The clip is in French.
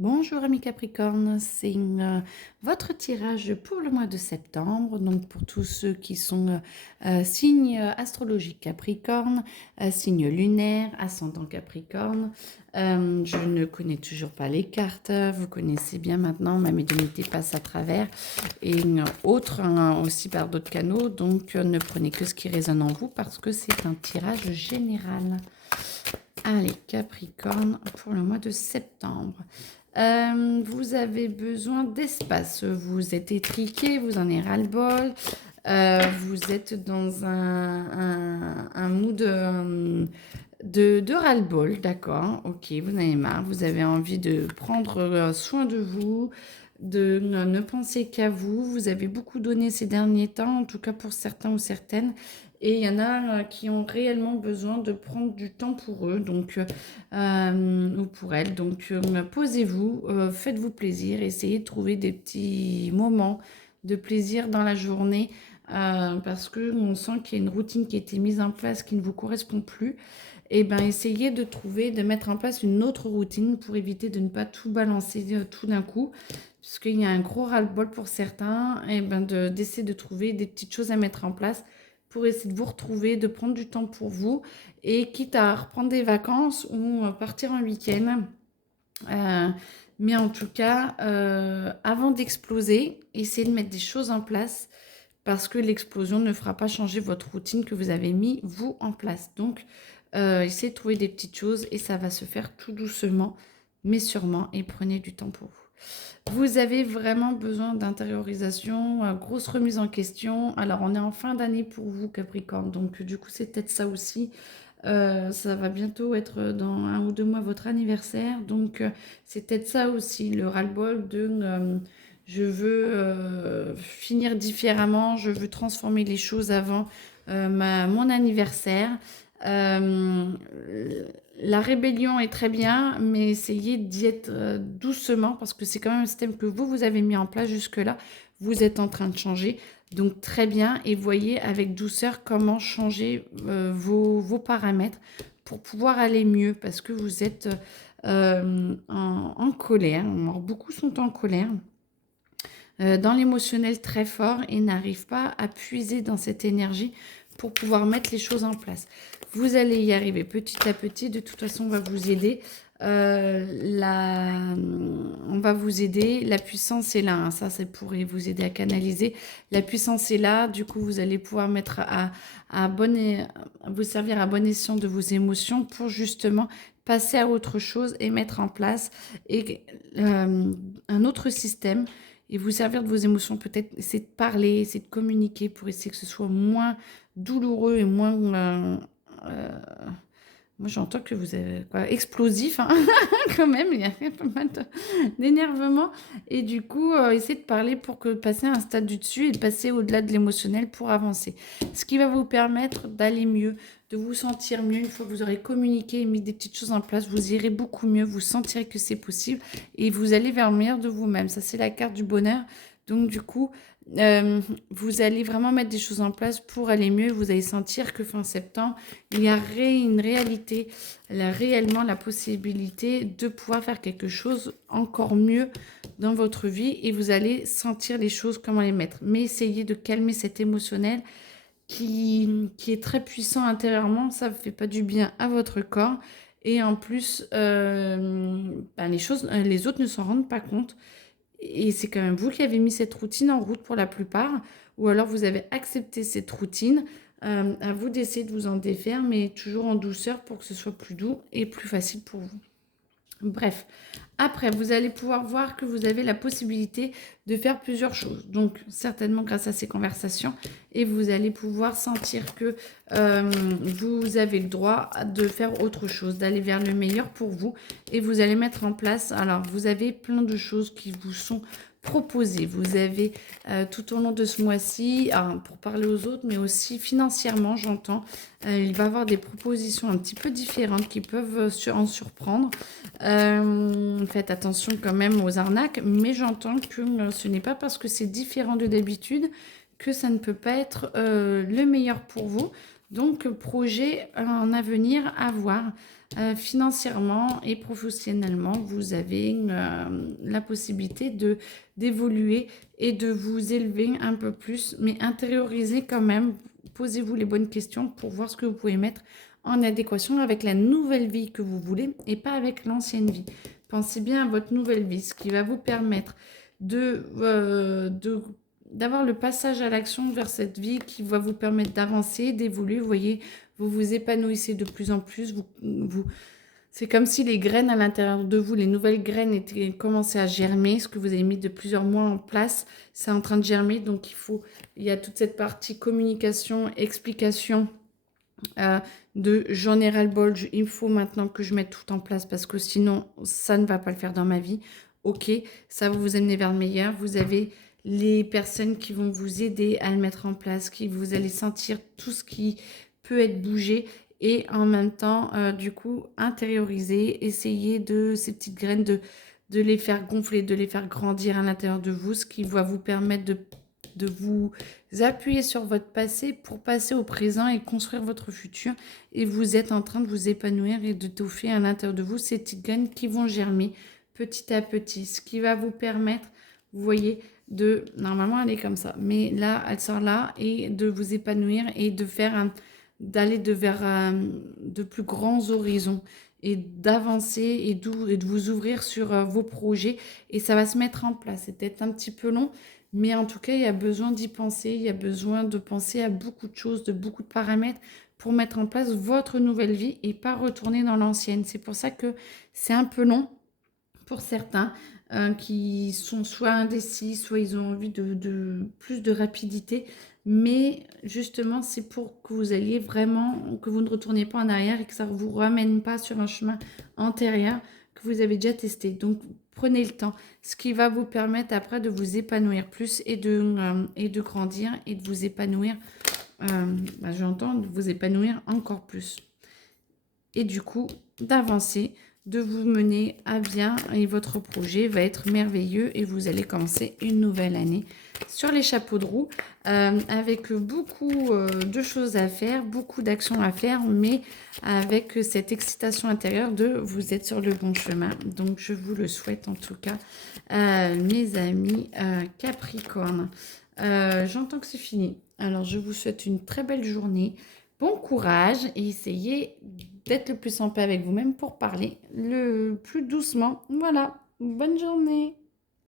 Bonjour amis Capricorne, c'est votre tirage pour le mois de septembre. Donc pour tous ceux qui sont signes astrologiques Capricorne, signe lunaire, ascendant Capricorne. Je ne connais toujours pas les cartes, vous connaissez bien maintenant, ma médiumnité passe à travers et autres aussi par d'autres canaux. Donc ne prenez que ce qui résonne en vous parce que c'est un tirage général. Allez, Capricorne, pour le mois de septembre. Vous avez besoin d'espace. Vous êtes étriqué, vous en avez ras-le-bol. Vous êtes dans un mood de ras-le-bol, d'accord. Ok, vous en avez marre. Vous avez envie de prendre soin de vous, de ne penser qu'à vous. Vous avez beaucoup donné ces derniers temps, en tout cas pour certains ou certaines. Et il y en a qui ont réellement besoin de prendre du temps pour eux, donc, ou pour elles. Donc, posez-vous, faites-vous plaisir, essayez de trouver des petits moments de plaisir dans la journée, parce qu'on sent qu'il y a une routine qui a été mise en place qui ne vous correspond plus. Et ben, essayez de trouver, de mettre en place une autre routine pour éviter de ne pas tout balancer tout d'un coup, puisqu'il y a un gros ras-le-bol pour certains, et ben d'essayer de trouver des petites choses à mettre en place pour essayer de vous retrouver, de prendre du temps pour vous, et quitte à reprendre des vacances ou partir en week-end. Mais en tout cas, avant d'exploser, essayez de mettre des choses en place parce que l'explosion ne fera pas changer votre routine que vous avez mis, vous, en place. Donc, essayez de trouver des petites choses et ça va se faire tout doucement, mais sûrement, et prenez du temps pour vous. Vous avez vraiment besoin d'intériorisation, grosse remise en question. Alors, on est en fin d'année pour vous, Capricorne, donc du coup, c'est peut-être ça aussi. Ça va bientôt être dans 1 ou 2 mois votre anniversaire, donc c'est peut-être ça aussi, le ras-le-bol de je veux finir différemment, je veux transformer les choses avant mon anniversaire. Euh, la rébellion est très bien, mais essayez d'y être doucement parce que c'est quand même un système que vous avez mis en place jusque-là. Vous êtes en train de changer. Donc très bien, et voyez avec douceur comment changer vos paramètres pour pouvoir aller mieux parce que vous êtes en colère. Alors, beaucoup sont en colère, dans l'émotionnel très fort et n'arrivent pas à puiser dans cette énergie pour pouvoir mettre les choses en place. Vous allez y arriver petit à petit. De toute façon, on va vous aider. On va vous aider. La puissance est là, hein. Ça pourrait vous aider à canaliser. La puissance est là. Du coup, vous allez pouvoir mettre vous servir à bon escient de vos émotions pour justement passer à autre chose et mettre en place un autre système et vous servir de vos émotions. Peut-être essayer de parler, essayer de communiquer pour essayer que ce soit moins douloureux et moins... moi, j'entends que vous êtes explosif, hein, quand même. Il y a pas mal d'énervement. Et du coup, essayez de parler pour passer à un stade du dessus et de passer au-delà de l'émotionnel pour avancer. Ce qui va vous permettre d'aller mieux, de vous sentir mieux. Une fois que vous aurez communiqué et mis des petites choses en place, vous irez beaucoup mieux. Vous sentirez que c'est possible et vous allez vers le meilleur de vous-même. Ça, c'est la carte du bonheur. Donc, du coup, vous allez vraiment mettre des choses en place pour aller mieux. Vous allez sentir que fin septembre, il y a une réalité, réellement la possibilité de pouvoir faire quelque chose encore mieux dans votre vie et vous allez sentir les choses, comment les mettre. Mais essayez de calmer cet émotionnel qui est très puissant intérieurement. Ça ne fait pas du bien à votre corps. Et en plus, les autres ne s'en rendent pas compte. Et c'est quand même vous qui avez mis cette routine en route pour la plupart, ou alors vous avez accepté cette routine. À vous d'essayer de vous en défaire, mais toujours en douceur pour que ce soit plus doux et plus facile pour vous. Bref, après, vous allez pouvoir voir que vous avez la possibilité de faire plusieurs choses. Donc, certainement grâce à ces conversations, et vous allez pouvoir sentir que vous avez le droit de faire autre chose, d'aller vers le meilleur pour vous. Et vous allez mettre en place, alors, vous avez plein de choses qui vous sont proposées. Vous avez tout au long de ce mois-ci, pour parler aux autres, mais aussi financièrement, j'entends, il va y avoir des propositions un petit peu différentes qui peuvent en surprendre. Faites attention quand même aux arnaques, mais j'entends que ce n'est pas parce que c'est différent de d'habitude que ça ne peut pas être le meilleur pour vous. Donc, projet en avenir à voir. Financièrement et professionnellement, vous avez la possibilité d'évoluer et de vous élever un peu plus, mais intériorisez quand même, posez-vous les bonnes questions pour voir ce que vous pouvez mettre en adéquation avec la nouvelle vie que vous voulez et pas avec l'ancienne vie. Pensez bien à votre nouvelle vie, ce qui va vous permettre de d'avoir le passage à l'action vers cette vie qui va vous permettre d'avancer, d'évoluer. Vous voyez, vous vous épanouissez de plus en plus. C'est comme si les graines à l'intérieur de vous, les nouvelles graines commençaient à germer. Ce que vous avez mis de plusieurs mois en place, c'est en train de germer. Donc, il y a toute cette partie communication, explication de j'en ai ras-le-bol. Il faut maintenant que je mette tout en place parce que sinon, ça ne va pas le faire dans ma vie. Ok, ça va vous amener vers le meilleur. Vous avez les personnes qui vont vous aider à le mettre en place, qui vous allez sentir tout ce qui peut être bougé et en même temps, du coup, intérioriser, essayer de ces petites graines de les faire gonfler, de les faire grandir à l'intérieur de vous, ce qui va vous permettre de vous appuyer sur votre passé pour passer au présent et construire votre futur. Et vous êtes en train de vous épanouir et de d'étoffer à l'intérieur de vous ces petites graines qui vont germer petit à petit, ce qui va vous permettre, vous voyez, normalement elle est comme ça, mais là elle sort là et de vous épanouir et d'aller vers de plus grands horizons et d'avancer et de vous ouvrir sur vos projets et ça va se mettre en place. C'est peut-être un petit peu long, mais en tout cas, il y a besoin d'y penser, il y a besoin de penser à beaucoup de choses, de beaucoup de paramètres pour mettre en place votre nouvelle vie et pas retourner dans l'ancienne. C'est pour ça que c'est un peu long pour certains qui sont soit indécis, soit ils ont envie de plus de rapidité. Mais justement, c'est pour que vous alliez vraiment, que vous ne retourniez pas en arrière et que ça ne vous ramène pas sur un chemin antérieur que vous avez déjà testé. Donc, prenez le temps, ce qui va vous permettre après de vous épanouir plus et de grandir et de vous épanouir, j'entends, de vous épanouir encore plus. Et du coup, d'avancer, de vous mener à bien et votre projet va être merveilleux et vous allez commencer une nouvelle année sur les chapeaux de roue avec beaucoup de choses à faire, beaucoup d'actions à faire, mais avec cette excitation intérieure de vous êtes sur le bon chemin. Donc, je vous le souhaite en tout cas, mes amis Capricorne. J'entends que c'est fini. Alors, je vous souhaite une très belle journée. Bon courage et essayez d'être le plus en paix avec vous-même pour parler le plus doucement. Voilà, bonne journée.